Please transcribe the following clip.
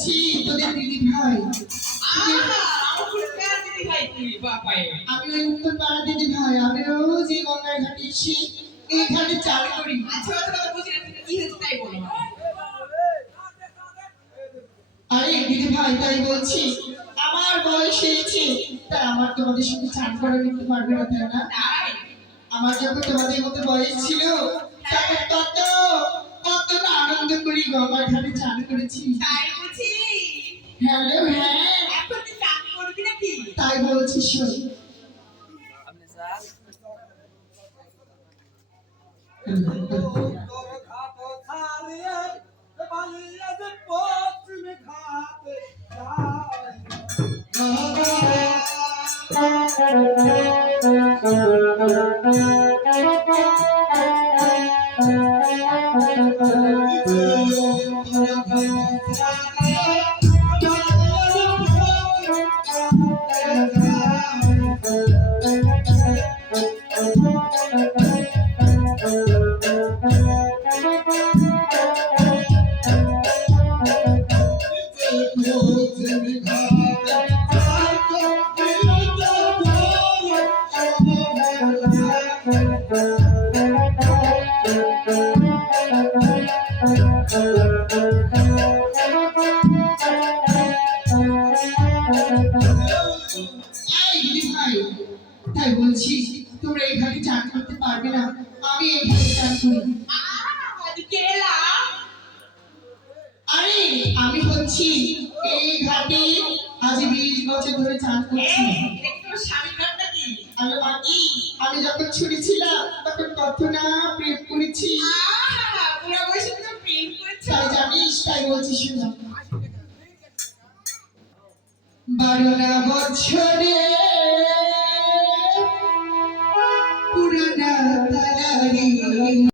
আমি তোদের দিদি ভাই। আমি ওই উত্তর পাড়া দিদি ভাই আমি রোজ এই গঙ্গার ঘাটে এসে এই ঘাটে করি। আচ্ছা কথা বুঝি কি হয়েছে তাই বলো। আরে দিদি ভাই তাই বলছি আমার বয়স হয়েছে তাই আমার তোমাদের সঙ্গে চান করা নিতে পারবে না তাই না? আমার যখন তোমাদের মতো বয়স ছিল তখন কত কত আনন্দ করি গঙ্গার ঘাটে চান করেছি। তাই হ্যালো হ্যাঁ এখন তুই চান করবি নাকি তাই বলছি শোন। তোর ঘাট ছাড়িয়ে বালিয়ে যে পশ্চিম ঘাটে যায় এই দিদি ভাই তাই বলছি তোমরা এই ঘাটে চান করতে পারবে না আমি এই ঘাটে চান করি আহ বছর ধরে চান করছি। আমি যখন ছুটি ছিলাম তখন কত না প্রেম করেছি। প্রেম তাই জানিস তাই বলছি শুনলাম বারো না বছরে